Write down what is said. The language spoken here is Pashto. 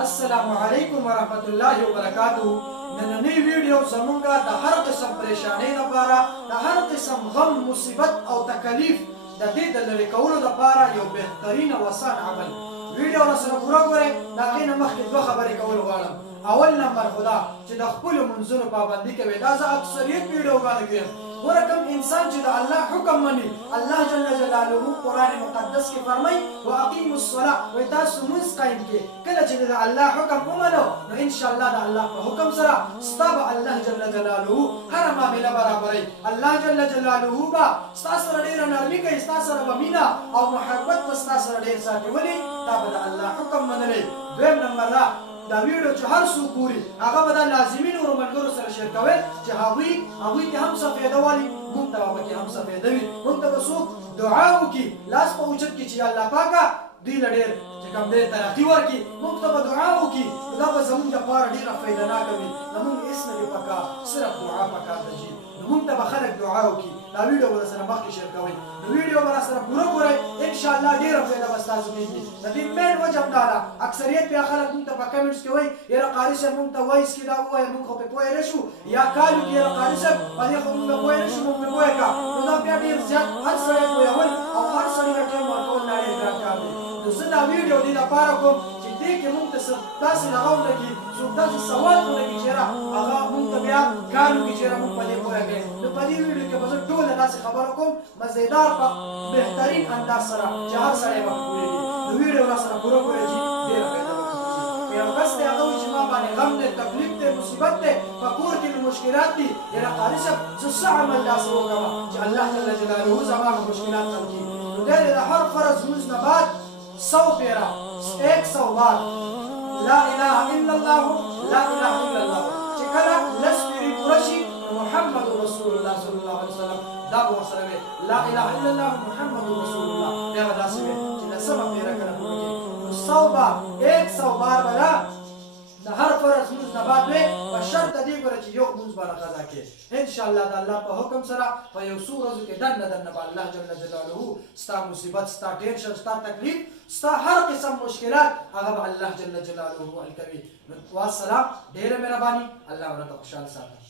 السلام علیکم ورحمت الله وبرکاتہ. نننی ویډیو زمونږه د هر قسم پریشانۍ لپاره، د هر قسم غم، مصیبت او تکلیف د دې د لرې کولو لپاره یو بهترین او اسان عمل. ویډیو را سره پوره ګورئ. د هغې نه مخکې دوه خبرې کول غواړم. اول نمبر خو دا چې د خپلو منځونو پابندي کوئ. دا زه اکثریت ویډیوګانو کې یم. ګوره کوم انسان چې د الله حکم مني، الله جل جلاله قرآن مقدس کې فرمایي واقیموا الصلاة، وایي تاسو لمونځ قایم کړئ. کله چې د الله حکم ومنو نو انشاءالله د الله په حکم سره ستا به الله جل جلاله هره معامله برابروي. الله جل جلاله به ستا سره ډېره نرمي کوي، ستا سره به مینه او محبت به ستا سره ډېر ساتي. ولې؟ دا به د الله حکم منلی. دویم نمبر دا ویډیو چې هر څوک ګوري هغه به دا لازمي نورو ملګرو سره شیر کوئ چې هغوی ته هم څه فایده والي، موږ ته به پکې هم څه فایده وي. موږ ته به څوک دعا وکړي، لاس په اوچت کړي چې الله پاکه دوی له ډېر چې کوم دی ترقي ورکړي. موږ ته به دعا وکړي، دا به زموږ لپاره ډېره فایدهناکه وي. زموږ هېڅ نه دي پکار، صرف دعا پکار ده جي. نو موږ ته به خلک دعا وکړي. دا ویډیو به راسره مخکې شیر کوئ. نو ویډیو به راسره پوره ګورئ، انشاءالله ډېره فایده به ستاسو کېږي. د دې مین وجه هم دا ده، اکثریت بیا خلک موږ ته په کمنټس کې وایي یاره قاري صاحب موږ ته وایس کې دا ووایه موږ خو پرې پوه نه شو، یا کالو کې یاره قاري صاحب په دې خو موږ پوه نه شو، موږ پرې پوه کړه. نو دا بیا ډېر زیات هر سړی پوهول او هر سړي ته ټایم ورکول دا ډېر ګران کار دی. نو زه دا ویډیو دې لپاره کوم چې دې کې موږ ته داسې هغه ولګي، څوک داسې سوال ولګي چې یاره هغه موږ ته بیا کالو کې چې یاره موږ په دې پوه کړې. نو په دې ویډیو کې به زه ټوله داسې خبره کوم مزیدار په بهترین انداز سره چې هر سړی به پوهېږي. نو ویډیو راسره پوره ګورئ جي، ډېره فایده به درته یو کس دی هغه وایي چې ما باندې غم دی، تکلیف دی، مصیبت دی، په کور کې مې مشکلات دي. یاره قاري صاحب زه څه عمل داسې وکړم چې الله جل جلاله زما مشکلات حل کړي. نو دی د هر فرض لمونځ نه بعد 100 پیره 100 بار لا اله الا الله لا اله الا الله چې کله لس پیرې پوره شي محمد رسول الله صلی الله علیه وسلم دا به ورسره وي لا اله الا الله محمد رسول الله. بیا به داسې وي چې لسمه پیره کله پوره کړي نو 100 بار به د هر فرض لمونځ نه بعد وي، په شرط د دې ګوره چې یو لمونځ به قضا کړې. انشاءالله د الله په حکم سره په یو څو ورځو کې دننه به الله جل جلاله ستا مصیبت، ستا ټینشن، ستا تکلیف، ستا هر قسم مشکلات هغه به الله جل جلاله حل کوي. والسلام، ډېره مهرباني، الله ورته خوشحال ساته.